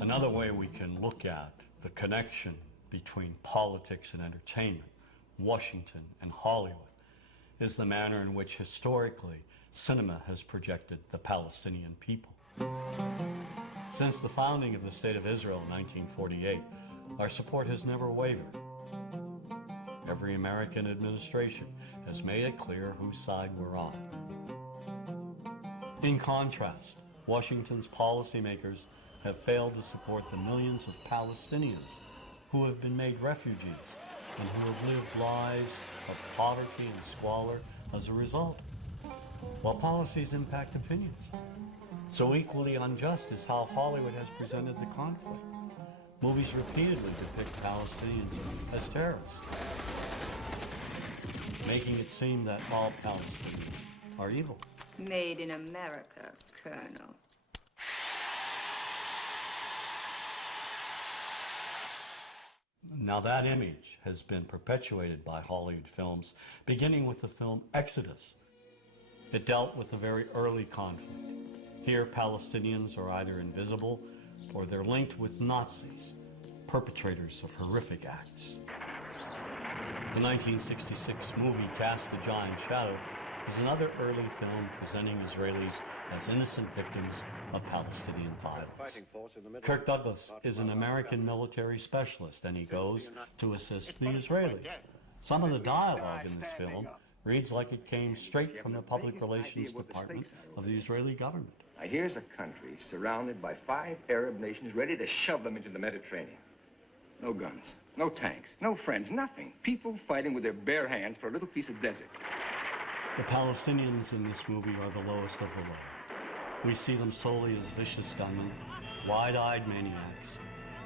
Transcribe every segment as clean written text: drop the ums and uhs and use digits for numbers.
Another way we can look at the connection between politics and entertainment, Washington and Hollywood, is the manner in which historically cinema has projected the Palestinian people. Since the founding of the State of Israel in 1948, our support has never wavered. Every American administration has made it clear whose side we're on. In contrast, Washington's policymakers have failed to support the millions of Palestinians who have been made refugees and who have lived lives of poverty and squalor as a result, while policies impact opinions. So equally unjust is how Hollywood has presented the conflict. Movies repeatedly depict Palestinians as terrorists, making it seem that all Palestinians are evil. Made in America, Colonel. Now that image has been perpetuated by Hollywood films, beginning with the film Exodus. It dealt with a very early conflict. Here, Palestinians are either invisible or they're linked with Nazis, perpetrators of horrific acts. The 1966 movie Cast a Giant Shadow is another early film presenting Israelis as innocent victims of Palestinian violence. Kirk Douglas is an American military specialist, and he goes to assist the Israelis. Some of the dialogue in this film reads like it came straight from the public relations department of the Israeli government. Now, here's a country surrounded by 5 Arab nations ready to shove them into the Mediterranean. No guns, no tanks, no friends, nothing. People fighting with their bare hands for a little piece of desert. The Palestinians in this movie are the lowest of the low. We see them solely as vicious gunmen, wide-eyed maniacs.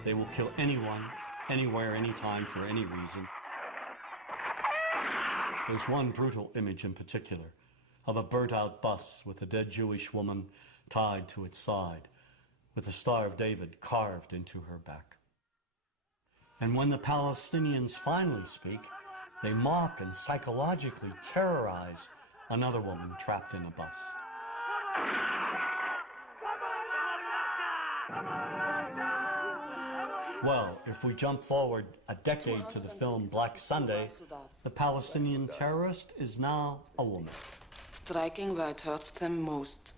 They will kill anyone, anywhere, anytime, for any reason. There's one brutal image in particular of a burnt-out bus with a dead Jewish woman tied to its side, with the Star of David carved into her back. And when the Palestinians finally speak, they mock and psychologically terrorize another woman trapped in a bus. Well, if we jump forward a decade to the film Black Sunday, the Palestinian terrorist is now a woman. Striking where it hurts them most,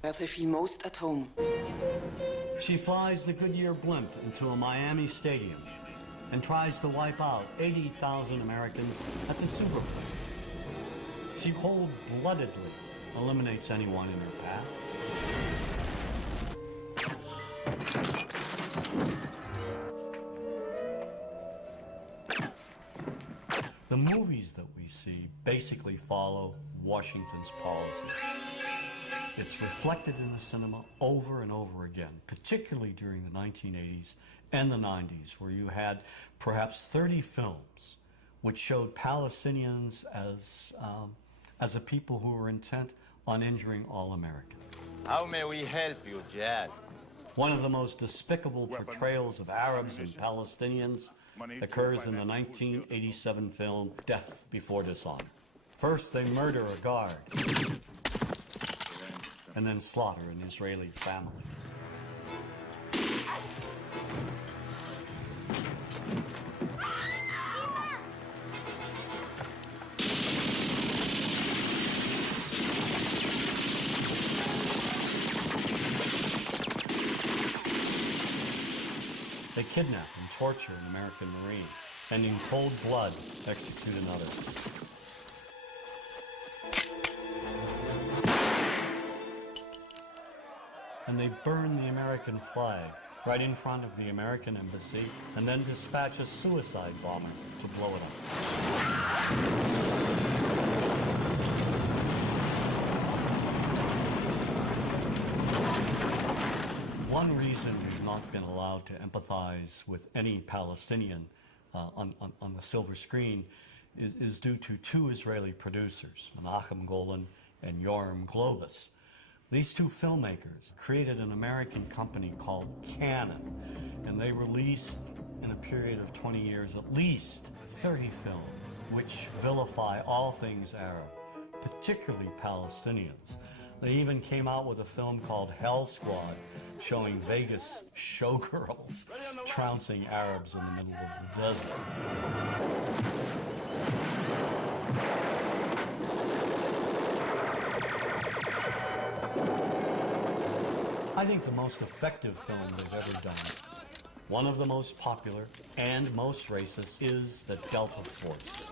where they feel most at home. She flies the Goodyear blimp into a Miami stadium and tries to wipe out 80,000 Americans at the Super Bowl. She cold-bloodedly eliminates anyone in her path. The movies that we see basically follow Washington's policies. It's reflected in the cinema over and over again, particularly during the 1980s and the 90s, where you had perhaps 30 films which showed Palestinians as a people who were intent on injuring all Americans. How may we help you, Jad? One of the most despicable portrayals of Arabs and Palestinians occurs in the 1987 film Death Before Dishonor. First, they murder a guard, and then slaughter an Israeli family. They kidnap and torture an American Marine, and in cold blood execute another. And they burn the American flag right in front of the American embassy, and then dispatch a suicide bomber to blow it up. One reason we've not been allowed to empathize with any Palestinian on the silver screen is due to 2 Israeli producers, Menachem Golan and Yoram Globus. These 2 filmmakers created an American company called Canon, and they released, in a period of 20 years, at least 30 films which vilify all things Arab, particularly Palestinians. They even came out with a film called Hell Squad, showing Vegas showgirls trouncing Arabs in the middle of the desert. I think the most effective film they've ever done, one of the most popular and most racist, is the Delta Force.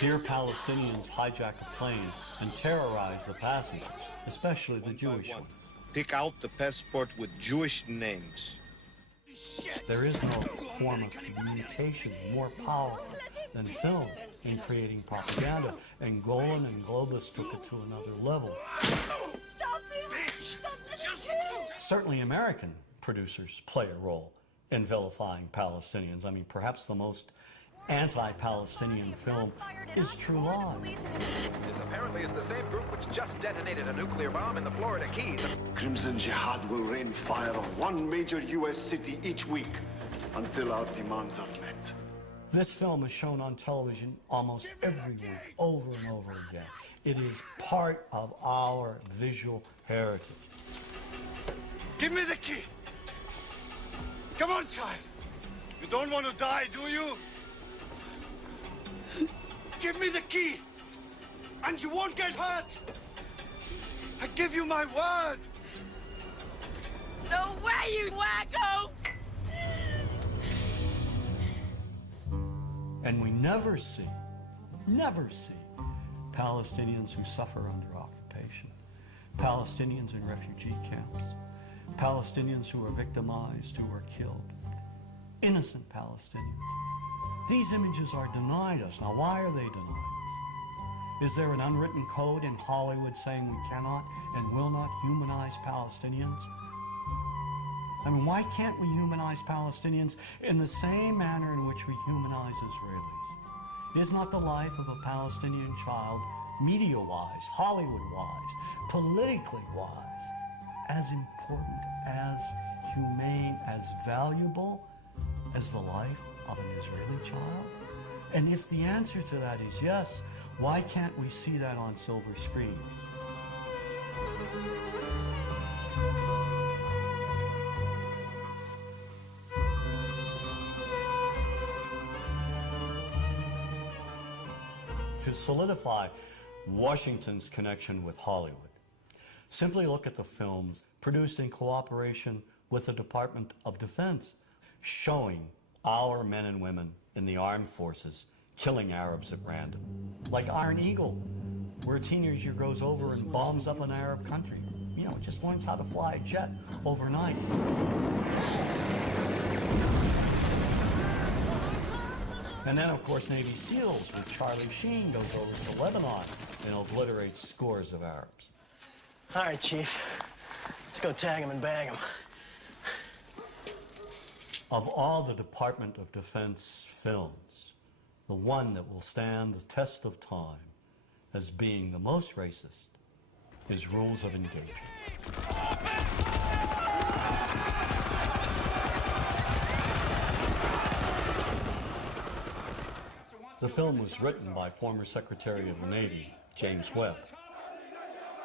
Here, Palestinians hijack a plane and terrorize the passengers, especially the Jewish ones. Pick out the passport with Jewish names. There is no form of communication more powerful than film in creating propaganda, and Golan and Globus took it to another level. Certainly American producers play a role in vilifying Palestinians. I mean, perhaps the most anti-Palestinian film is True Lies. This apparently is the same group which just detonated a nuclear bomb in the Florida Keys. Crimson Jihad will rain fire on one major U.S. city each week until our demands are met. This film is shown on television almost every week, over and over again. It is part of our visual heritage. Give me the key! Come on, child! You don't want to die, do you? Give me the key, and you won't get hurt! I give you my word! No way, you wacko! And we never see Palestinians who suffer under occupation, Palestinians in refugee camps, Palestinians who are victimized, who are killed, innocent Palestinians. These images are denied us. Now, why are they denied us? Is there an unwritten code in Hollywood saying we cannot and will not humanize Palestinians? I mean, why can't we humanize Palestinians in the same manner in which we humanize Israelis? Is not the life of a Palestinian child, media-wise, Hollywood-wise, politically-wise, as important, as humane, as valuable as the life of an Israeli child? And if the answer to that is yes, why can't we see that on silver screens? To solidify Washington's connection with Hollywood, simply look at the films produced in cooperation with the Department of Defense, showing our men and women in the armed forces killing Arabs at random. Like Iron Eagle, where a teenager goes over and bombs up an Arab country. You know, just learns how to fly a jet overnight. And then, of course, Navy SEALs, with Charlie Sheen goes over to Lebanon and obliterates scores of Arabs. All right, Chief. Let's go tag him and bag him. Of all the Department of Defense films, the one that will stand the test of time as being the most racist is Rules of Engagement. The film was written by former Secretary of the Navy, James Webb.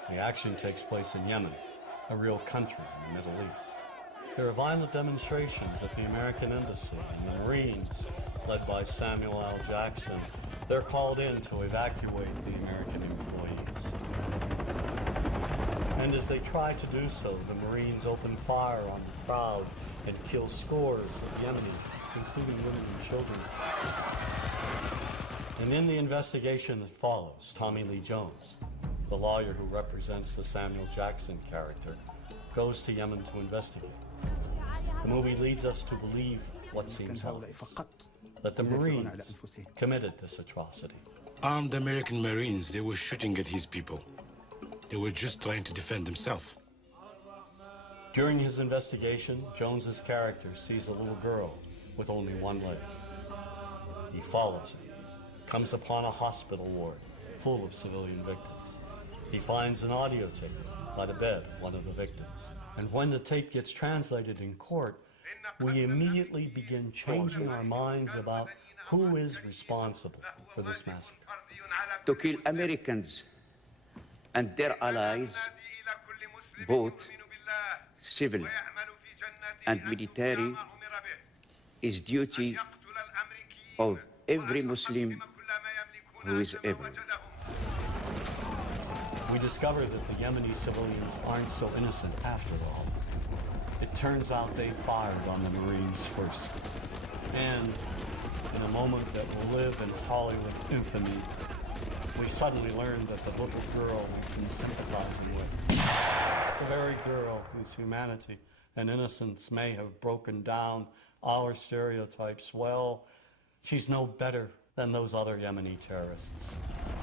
The action takes place in Yemen, a real country in the Middle East. There are violent demonstrations at the American Embassy, and the Marines, led by Samuel L. Jackson, they're called in to evacuate the American employees. And as they try to do so, the Marines open fire on the crowd and kill scores of Yemenis, including women and children. And in the investigation that follows, Tommy Lee Jones, the lawyer who represents the Samuel Jackson character, goes to Yemen to investigate. The movie leads us to believe what seems obvious, that the Marines committed this atrocity. Armed American Marines, they were shooting at his people. They were just trying to defend themselves. During his investigation, Jones's character sees a little girl with only one leg. He follows her, comes upon a hospital ward full of civilian victims. He finds an audio tape by the bed of one of the victims. And when the tape gets translated in court, we immediately begin changing our minds about who is responsible for this massacre. To kill Americans and their allies, both civil and military, is duty of every Muslim who is able. We discover that the Yemeni civilians aren't so innocent after all. It turns out they fired on the Marines first. And in a moment that will live in Hollywood infamy, we suddenly learn that the little girl we've been sympathizing with, the very girl whose humanity and innocence may have broken down our stereotypes, well, she's no better than those other Yemeni terrorists.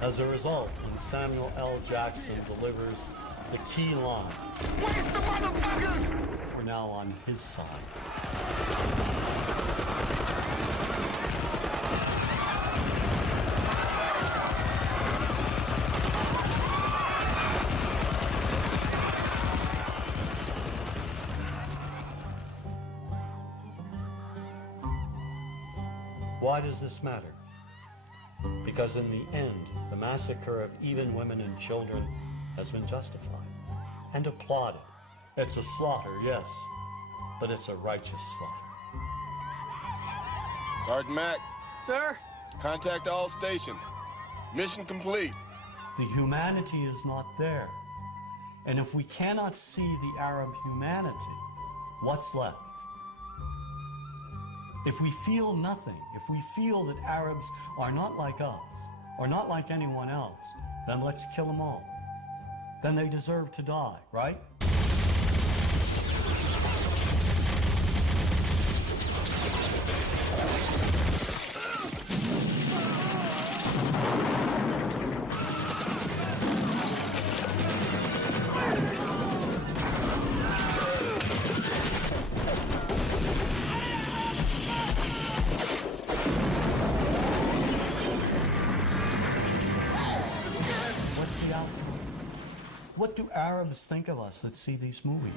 As a result, when Samuel L. Jackson delivers the key line, "Where's the motherfuckers?" we're now on his side. Why does this matter? Because in the end, the massacre of even women and children has been justified and applauded. It's a slaughter, yes, but it's a righteous slaughter. Sergeant Mack. Sir? Contact all stations. Mission complete. The humanity is not there. And if we cannot see the Arab humanity, what's left? If we feel nothing, if we feel that Arabs are not like us, or not like anyone else, then let's kill them all. Then they deserve to die, right? What do Arabs think of us that see these movies?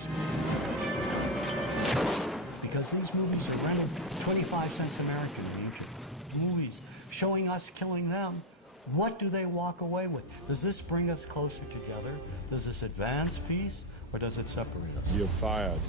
Because these movies are rented 25 cents American movies showing us killing them. What do they walk away with? Does this bring us closer together? Does this advance peace, or does it separate us? You're fired.